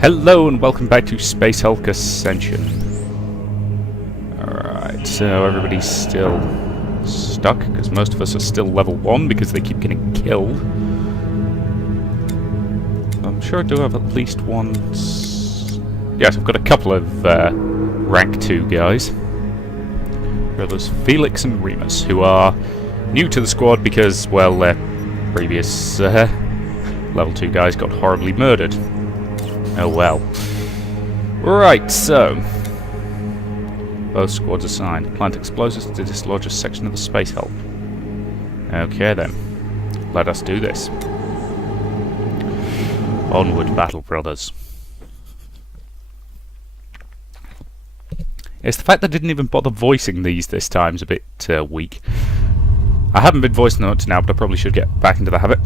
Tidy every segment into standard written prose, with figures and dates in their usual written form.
Hello and welcome back to Space Hulk Ascension. Alright, so everybody's still stuck, because most of us are still level 1 because they keep getting killed. I'm sure I do have at least one... Yes, I've got a couple of rank 2 guys. Brothers Felix and Remus, who are new to the squad because, well, their previous level 2 guys got horribly murdered. Oh well. Right, so... both squads assigned. Plant explosives to dislodge a section of the Space Hulk. Okay then. Let us do this. Onward, Battle Brothers. It's the fact that I didn't even bother voicing these this time is a bit weak. I haven't been voicing them up to now, but I probably should get back into the habit.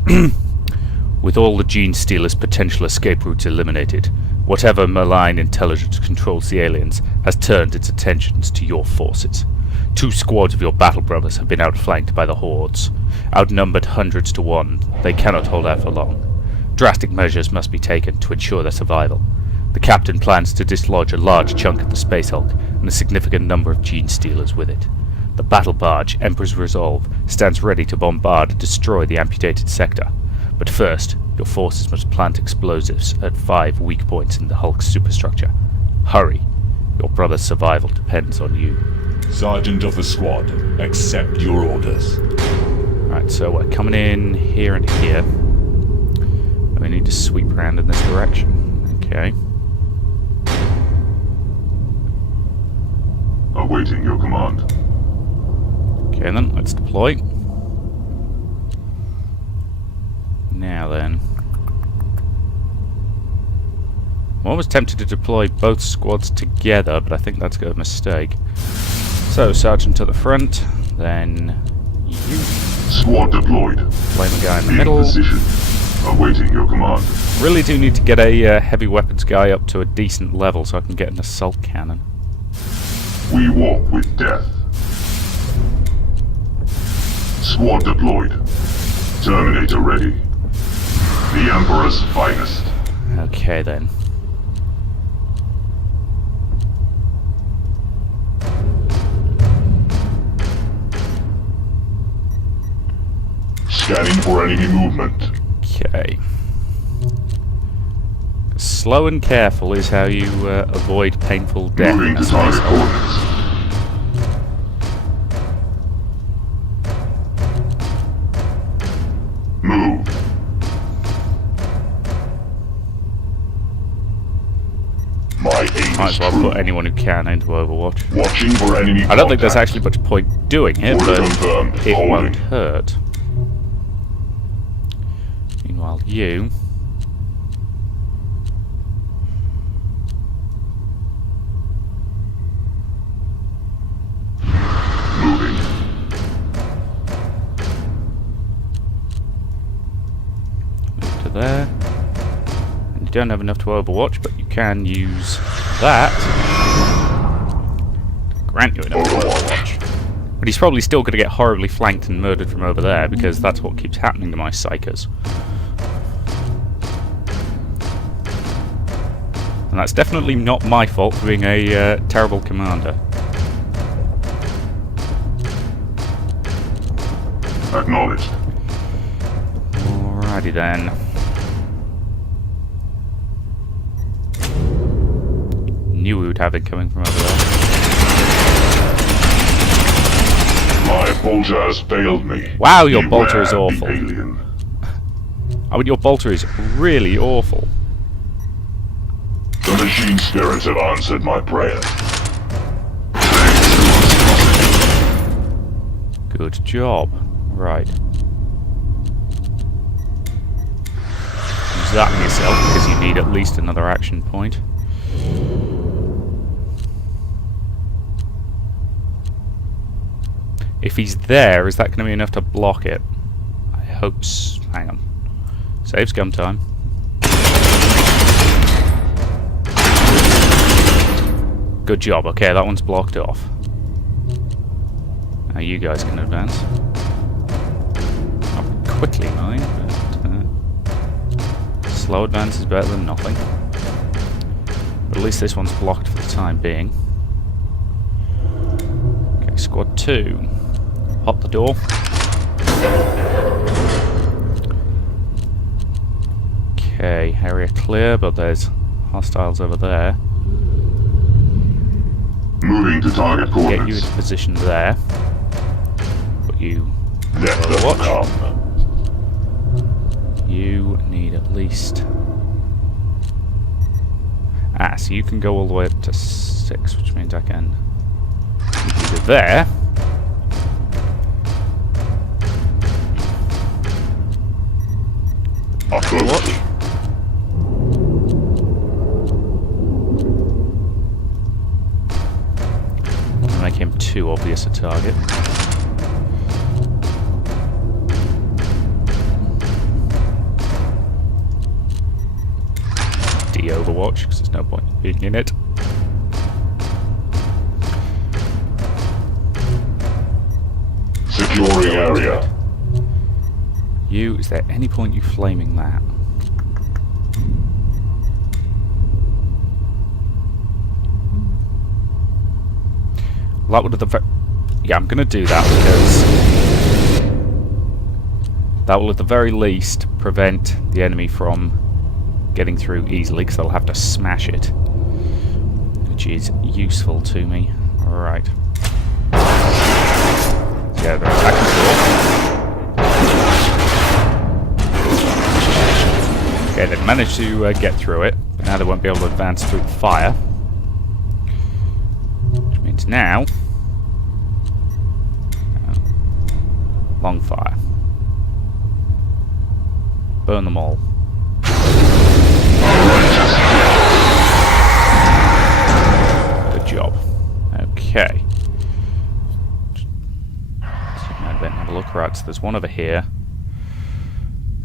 With all the Gene Stealer's potential escape routes eliminated, whatever malign intelligence controls the aliens has turned its attentions to your forces. 2 squads of your battle brothers have been outflanked by the hordes. Outnumbered hundreds to 1, they cannot hold out for long. Drastic measures must be taken to ensure their survival. The captain plans to dislodge a large chunk of the Space Hulk and a significant number of Gene Stealers with it. The battle barge, Emperor's Resolve, stands ready to bombard and destroy the amputated sector. But first, your forces must plant explosives at 5 weak points in the Hulk's superstructure. Hurry. Your brother's survival depends on you. Sergeant of the squad, accept your orders. Right, so we're coming in here and here. And we need to sweep around in this direction. Okay. Awaiting your command. Okay then, let's deploy. Now then. I'm almost tempted to deploy both squads together, but I think that's a mistake. So, Sergeant to the front, then you. Squad deployed. Flame a guy in the In middle. position. Awaiting your command. Really do need to get a heavy weapons guy up to a decent level so I can get an assault cannon. We walk with death. Squad deployed. Terminator ready. The Emperor's finest. Okay then. Scanning for enemy movement. Okay. Slow and careful is how you avoid painful death. Moving to target coordinates. Move. My aim Might is as well true. put anyone who can into Overwatch. Watching for enemy I don't think there's contact. actually much point doing it, Order but confirmed. it Holding. won't hurt. Meanwhile, you... Moving. move to there. And you don't have enough to Overwatch, but you can use that to grant you enough to Overwatch. But he's probably still going to get horribly flanked and murdered from over there, because that's what keeps happening to my psychers. And that's definitely not my fault for being a terrible commander. Acknowledged. Alrighty then. Knew we would have it coming from over there. My bolter has failed me. Wow, your Beware bolter is the awful. alien. I mean, your bolter is really awful. The machine spirits have answered my prayer. Good job. Right. Use that on yourself because you need at least another action point. If he's there, is that going to be enough to block it? I hope so. Hang on. Save scum time. Good job. Okay, that one's blocked off. Now you guys can advance. Not quickly, mind, but slow advance is better than nothing. But at least this one's blocked for the time being. Okay, squad 2. Hop the door. Okay, area clear, but there's hostiles over there. Moving to target Get you coordinates. in position there. Put you Let them watch. come. You need at least... Ah, so you can go all the way up to 6, which means I can... either there... Affirmative. Make him too obvious a target. De-overwatch, because there's no point being in it. Securing area. You, is there any point you flaming that? That would have the yeah, I'm gonna do that because that will at the very least prevent the enemy from getting through easily, because they'll have to smash it, which is useful to me. Alright. Yeah, they're attacking through. Okay, they've managed to get through it, but now they won't be able to advance through the fire. Which means now... long fire. Burn them all. Good job. Okay. Have a look. Right, so there's one over here.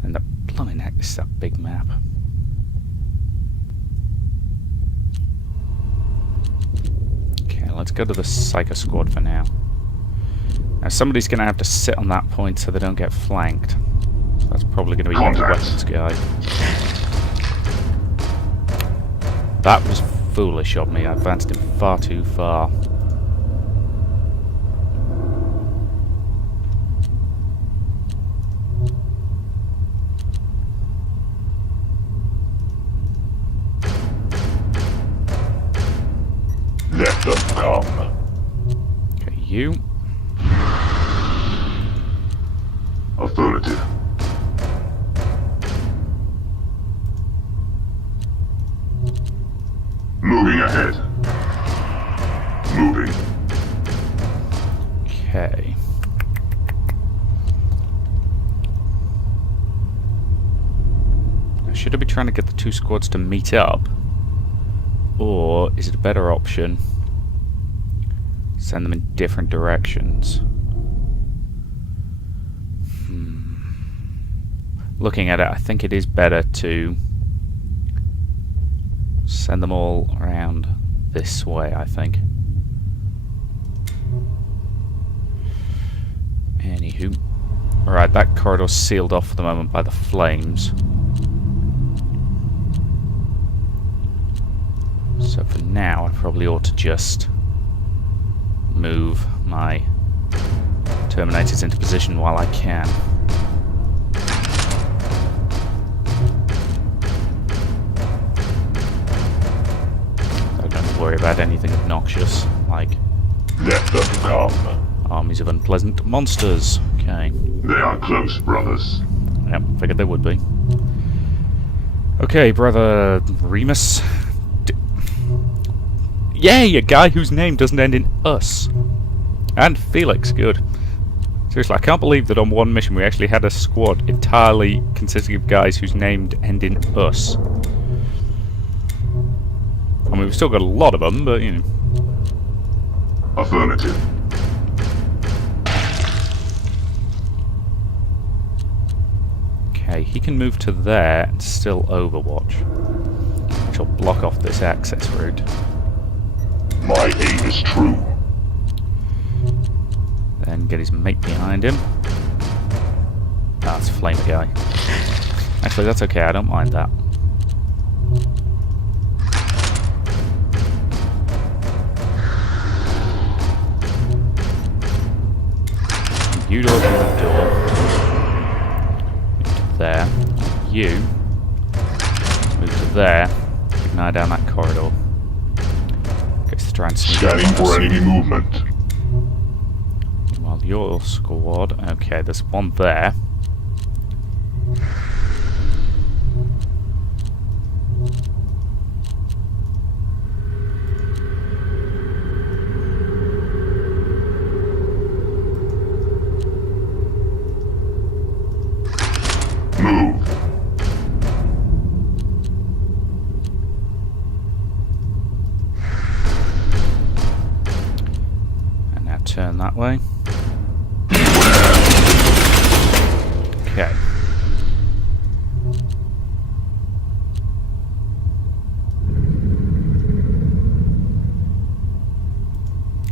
And the blooming heck, this is a big map. Okay, let's go to the Psycho Squad for now. Now somebody's going to have to sit on that point so they don't get flanked. So that's probably going to be one of the weapons guy. That was foolish of me. I advanced him far too far. Let them come. Okay, you. Affirmative. Moving ahead. Moving. Okay. Now, should I be trying to get the two squads to meet up? Or is it a better option? Send them in different directions. Looking at it, I think it is better to send them all around this way, I think. Anywho. Alright, that corridor's sealed off for the moment by the flames. So for now, I probably ought to just move my Terminators into position while I can. I don't worry about anything obnoxious, like Let them come. armies of unpleasant monsters. Okay. They are close, brothers. Yep, figured they would be. Okay, brother Remus. Yay, a guy whose name doesn't end in us. And Felix, good. Seriously, I can't believe that on one mission we actually had a squad entirely consisting of guys whose names end in us. I mean, we've still got a lot of them, but, you know. Affirmative. Okay, he can move to there and still overwatch, which will block off this access route. My aim is true. Then get his mate behind him. Ah, it's a flamer guy. Actually, that's okay, I don't mind that. you to open the door. Move to there. You move to there. Keep an eye down that corridor. Scanning for enemy movement. While your squad... Okay, there's one there. Move. Turn that way. Okay.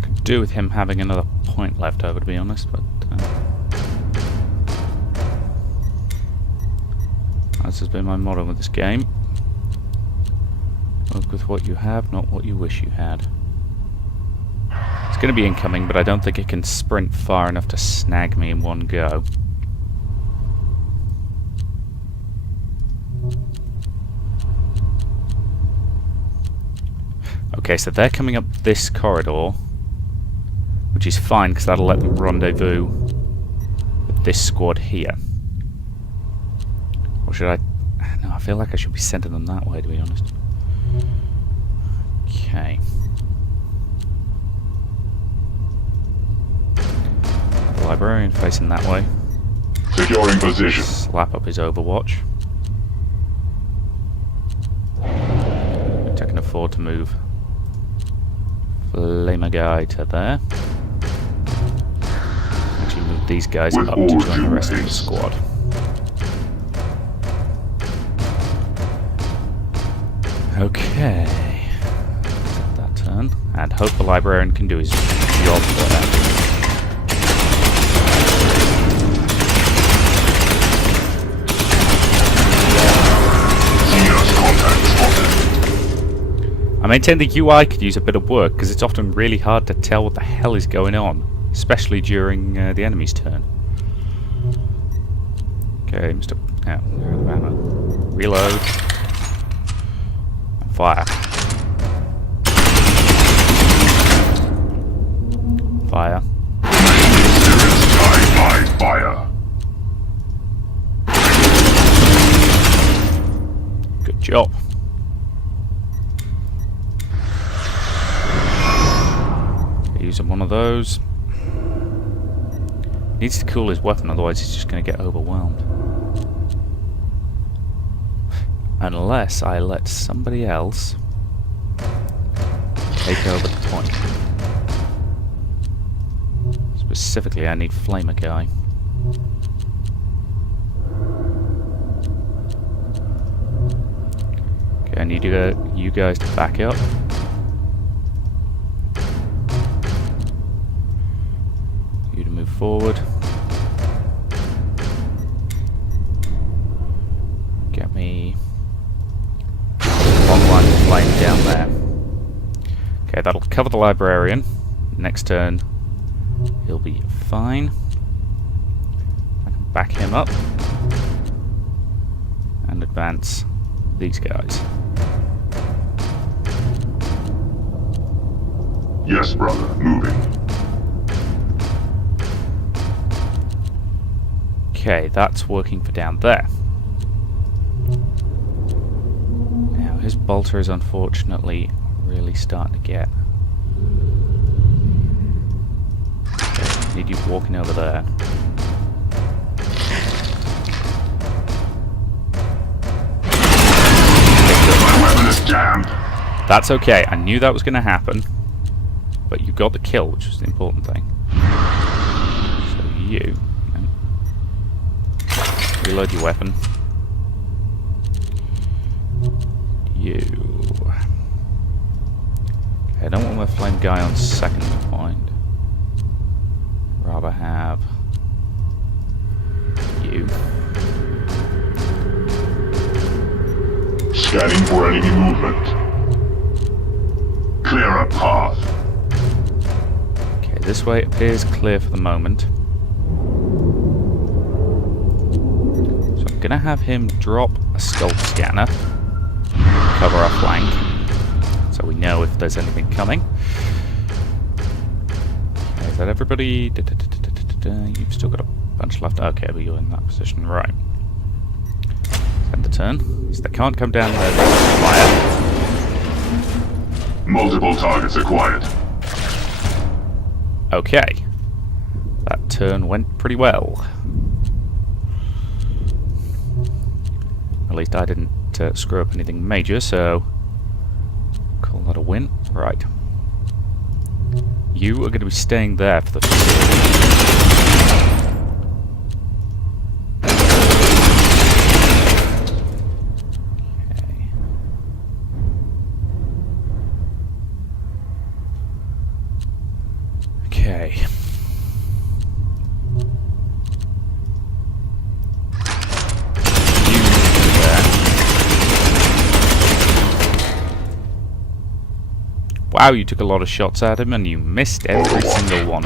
Could do with him having another point left over, to be honest, but this has been my motto with this game. Work with what you have, not what you wish you had. It's going to be incoming, but I don't think it can sprint far enough to snag me in one go. Okay, so they're coming up this corridor, which is fine because that'll let them rendezvous with this squad here. Or should I... No, I feel like I should be sending them that way, to be honest. Okay. Librarian facing that way. Securing position. Slap up his Overwatch. I can afford to move Flamer guy to there. Actually move these guys up to join the rest of the squad. Okay. That turn. And hope the Librarian can do his job there. I maintain the UI could use a bit of work because it's often really hard to tell what the hell is going on, especially during the enemy's turn. Okay, Mr. Yeah, we're out of ammo. Reload. And fire. Fire. Fire. Good job. Using one of those. Needs to cool his weapon, otherwise he's just going to get overwhelmed. Unless I let somebody else take over the point. Specifically, I need Flamer guy. Okay, I need you guys to back up. You to move forward. Get me long line of flame down there. Okay, that'll cover the Librarian. Next turn, he'll be fine. I can back him up and advance these guys. Yes, brother. Moving. Okay, that's working for down there. Now, his bolter is unfortunately really starting to get... Okay, need you walking over there. My weapon is jammed. That's okay, I knew that was going to happen. But you got the kill, which was the important thing. So you... Reload your weapon. You... Okay, I don't want my flame guy on second point. Rather have... you. Scanning for enemy movement. Clear a path. Okay, this way appears clear for the moment. going to have him drop a sculpt scanner, cover our flank, so we know if there's anything coming. Okay, is that everybody? You've still got a bunch left. Okay, but you're in that position. Right. End the turn. So they can't come down there. Fire. Multiple targets acquired. Okay. That turn went pretty well. At least I didn't screw up anything major, so call that a win. Right. You are going to be staying there for the Okay. Wow, you took a lot of shots at him and you missed every single one.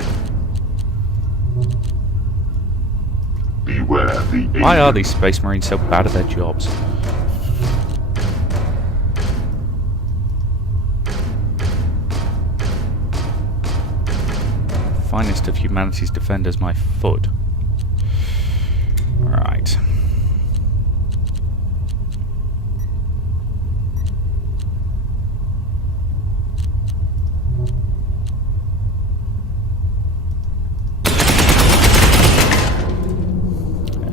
Beware the Why are these Space Marines so bad at their jobs? Finest of humanity's defenders, my foot. Right.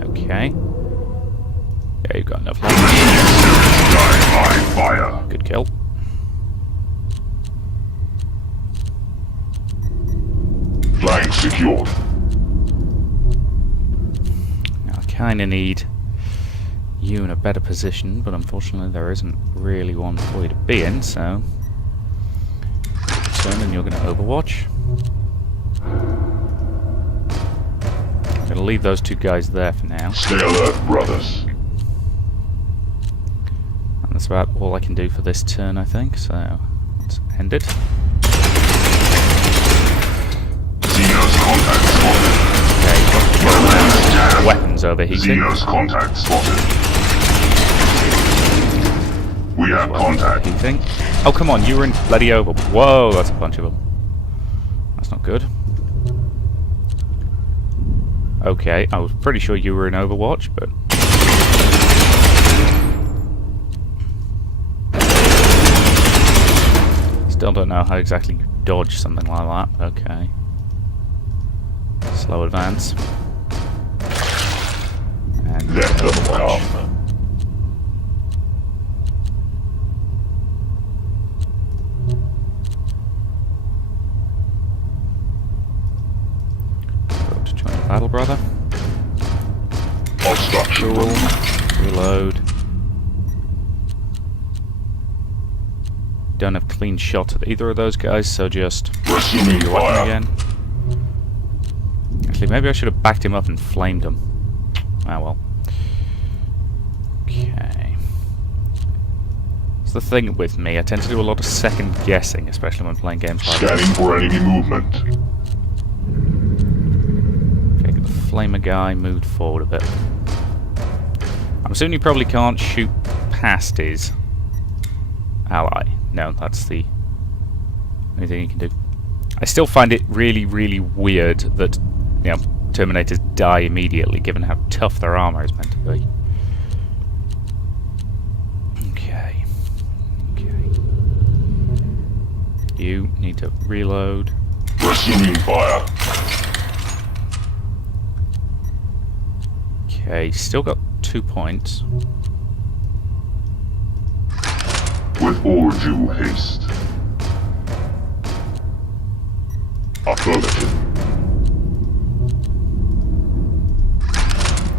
Okay. Yeah, you've got enough left. Fire. Good kill. Flank secured. Now, I kind of need you in a better position, but unfortunately there isn't really one for you to be in, so... Turn and you're going to overwatch. I'm going to leave those two guys there for now. Stay alert, brothers. And that's about all I can do for this turn, I think, so let's end it. Xenos contact spotted. Okay, weapons overheating. Xenos contact spotted. We have contact. Heating. Oh, come on, you were in bloody over. Whoa, that's a bunch of them. That's not good. Okay, I was pretty sure you were in Overwatch, but... Still don't know how exactly you dodge something like that. Okay. Slow advance. And Let them come. Go to join the battle, brother. Obstruction. Cool. Reload. Don't have clean shots at either of those guys, so just Resuming your weapon fire. again. Actually, maybe I should have backed him up and flamed him. Ah well. Okay. It's the thing with me, I tend to do a lot of second guessing, especially when playing games like this. Scanning for enemy movement. Okay, get the flamer guy moved forward a bit. I'm assuming you probably can't shoot past his ally. No, that's the only thing you can do. I still find it really, really weird that, you know, Terminators die immediately, given how tough their armor is meant to be. Okay. Okay. You need to reload. Resuming fire. Okay, still got 2 points. With all due haste. Affirmative.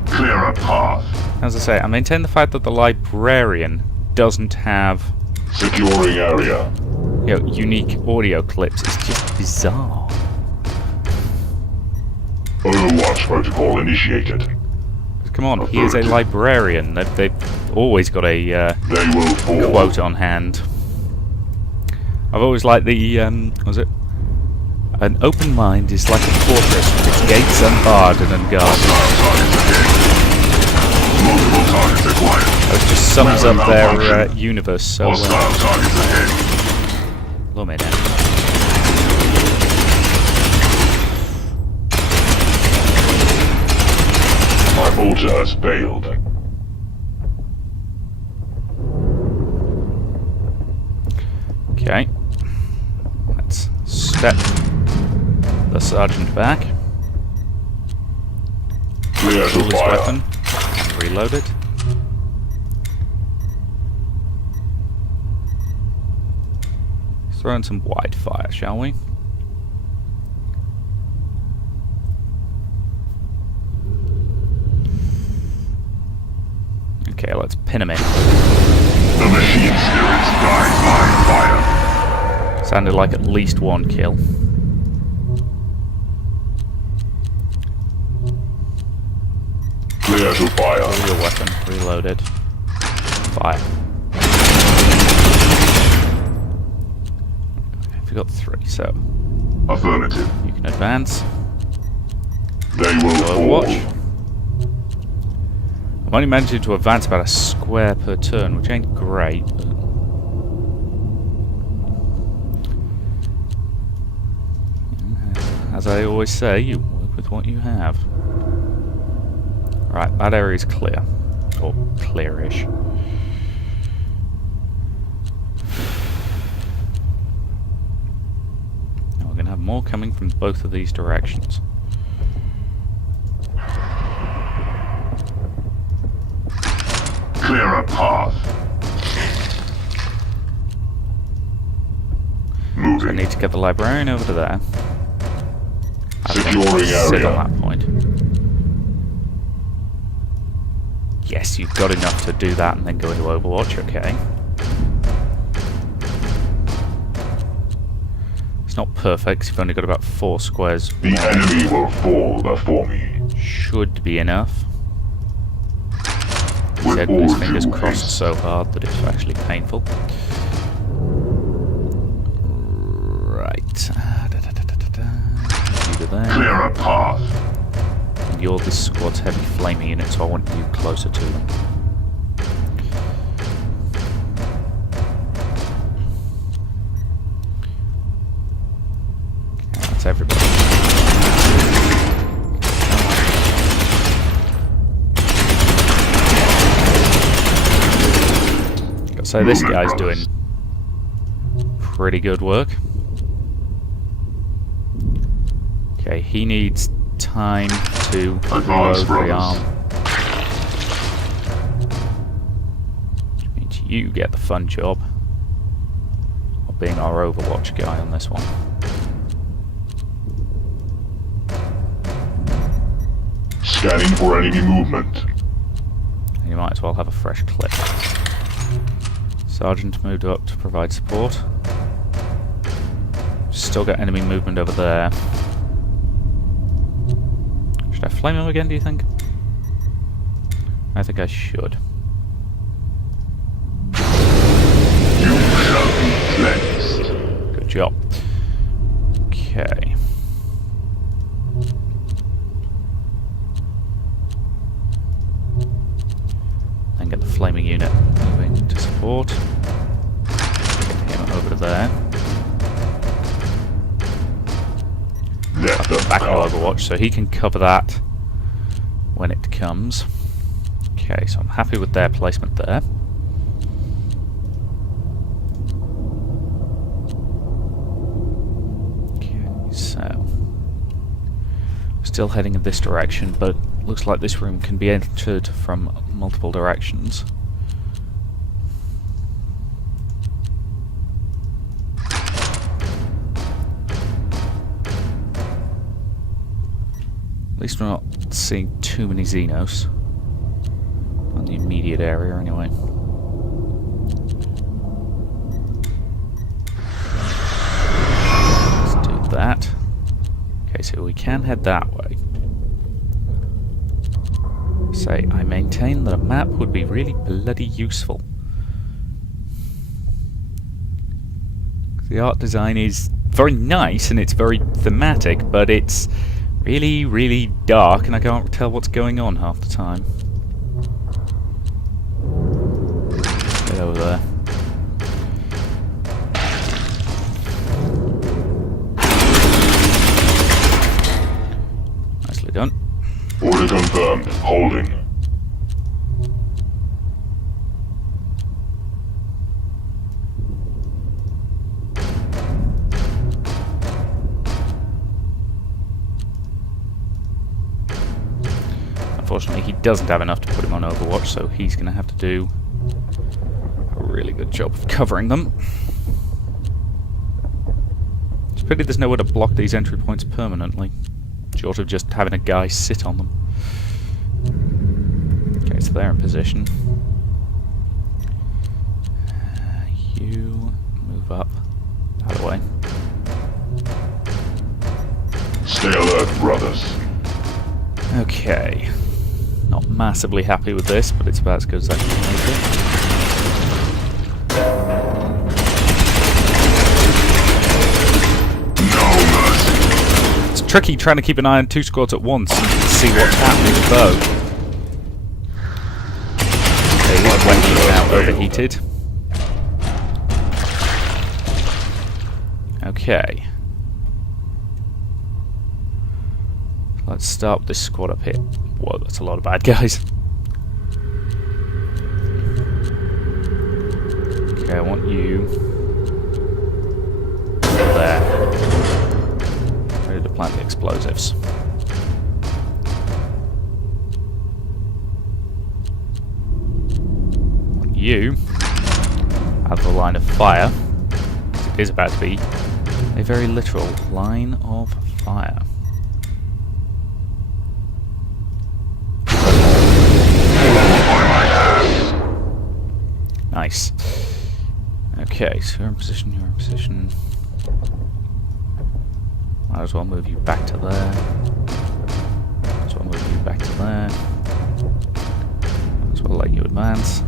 Clear a path. As I say, I maintain the fact that the librarian doesn't have, Securing area. you know, unique audio clips. It's just bizarre. Overwatch protocol initiated. Come on, he is a librarian. They've always got a They will fall. quote on hand. I've always liked the, was it? An open mind is like a fortress with its gates unbarred and unguarded. Multiple targets acquired. That just sums up their universe so well. Hostile targets ahead. Lummy now. My vulture has failed. Okay. Let's step the sergeant back. Clear Pull to his fire. weapon and reload it. Let's throw in some wide fire, shall we? Okay, let's pin him in. The machine spirits die by fire. Sounded like at least one kill. Clear to fire. Pull your weapon, reload it. Fire. Okay, we've got 3, so Affirmative. you can advance. They will fall. Overwatch. I'm only managing to advance about a square per turn, which ain't great, but... As I always say, you work with what you have. Right, that area is clear. Or clearish. Now we're going to have more coming from both of these directions. Clear a path. So I Moving. need to get the librarian over to there. Securing Sit area. on that point. Yes, you've got enough to do that and then go into Overwatch, okay. It's not perfect, 'cause you've only got about 4 squares. The enemy will fall before me. Should be enough. With Said with his all fingers due crossed haste. so hard that it's actually painful. Right. You to there. Clear a path. And you're this squad's heavy flaming unit, so I want you closer to them. Okay, that's everybody. So this guy's doing pretty good work. Okay, he needs time to Advance, reload the brothers. arm. Which means you get the fun job of being our Overwatch guy on this one. Scanning for enemy movement. And you might as well have a fresh clip. Sergeant moved up to provide support. Still got enemy movement over there. Should I flame him again, do you think? I think I should. You shall be cleansed. Good job. Okay. Then get the flaming unit moving to support. Get him over to there. Let them Back to come. Overwatch, so he can cover that when it comes. Okay, so I'm happy with their placement there. Okay, so still heading in this direction, but looks like this room can be entered from multiple directions. At least we're not seeing too many Xenos on the immediate area anyway. Let's do that. Okay, so we can head that way. Say, I maintain that a map would be really bloody useful. The art design is very nice and it's very thematic, but it's really, really dark and I can't tell what's going on half the time. over there. Nicely done. Order confirmed. Holding. Unfortunately, he doesn't have enough to put him on Overwatch, so he's going to have to do a really good job of covering them. It's a pity there's nowhere to block these entry points permanently, short of just having a guy sit on them. Okay, so they're in position. You move up that way. Stay alert, brothers. Okay. Not massively happy with this, but it's about as good as I can make it. No mercy. It's tricky trying to keep an eye on two squads at once and see what's happening with both. Okay, his weapon is now overheated. Okay. Let's start with this squad up here. Whoa, that's a lot of bad guys. Okay, I want you there. Ready to plant the explosives. I want you out of the line of fire, because it is about to be a very literal line of fire. Nice. Okay, so you're in position, you're in position. Might as well move you back to there. Might as well move you back to there. Might as well let you advance.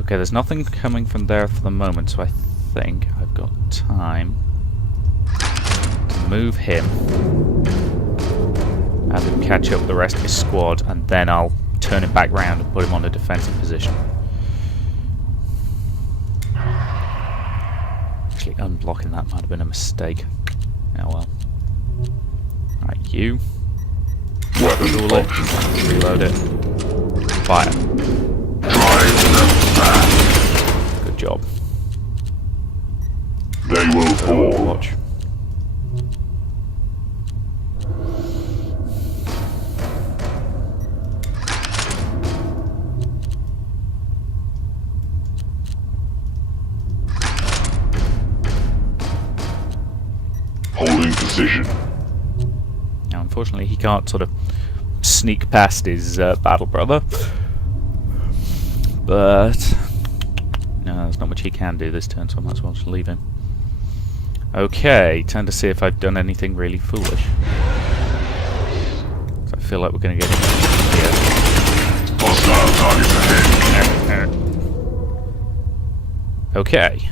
Okay, there's nothing coming from there for the moment, so I think I've got time to move him. Have him catch up with the rest of his squad, and then I'll turn him back round and put him on a defensive position. Actually, unblocking that might have been a mistake. Oh well. Right, you. Duel it. Reload it. Fire. Good job. They will fall. Watch. Holding position. Now, unfortunately, he can't sort of sneak past his battle brother. But no, there's not much he can do this turn, so I might as well just leave him. Okay, time to see if I've done anything really foolish. So I feel like we're going to get in here. Hostile targets ahead. Okay.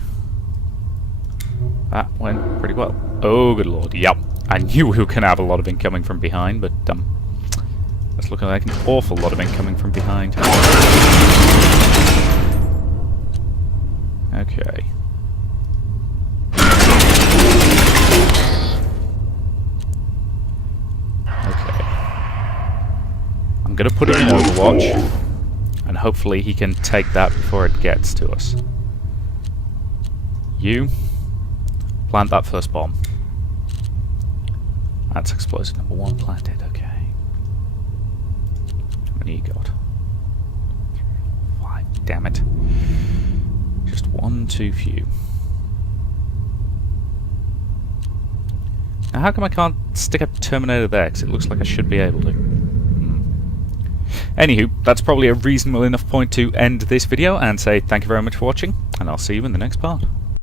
That went pretty well. Oh, good lord, yep. I knew we were going to have a lot of incoming from behind, but that's looking like an awful lot of incoming from behind. Okay. Okay. I'm going to put it in Overwatch, and hopefully he can take that before it gets to us. You plant that first bomb. That's explosive number 1 planted, okay. How many you got? 5, damn it. Just one too few. Now how come I can't stick a Terminator there? Because it looks like I should be able to. Anywho, that's probably a reasonable enough point to end this video and say thank you very much for watching, and I'll see you in the next part.